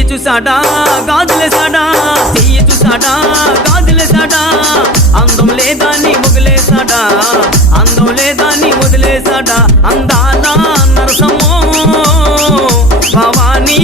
చెయ్యి చూసాడా గాజులేసాడా, చెయ్యి చూసాడా గాజులేసాడా, అందం లేదా నీ వదిలేసాడా, అందం లేదా నీ వదిలేసాడా, అందాల నరసమ్మో భవానీ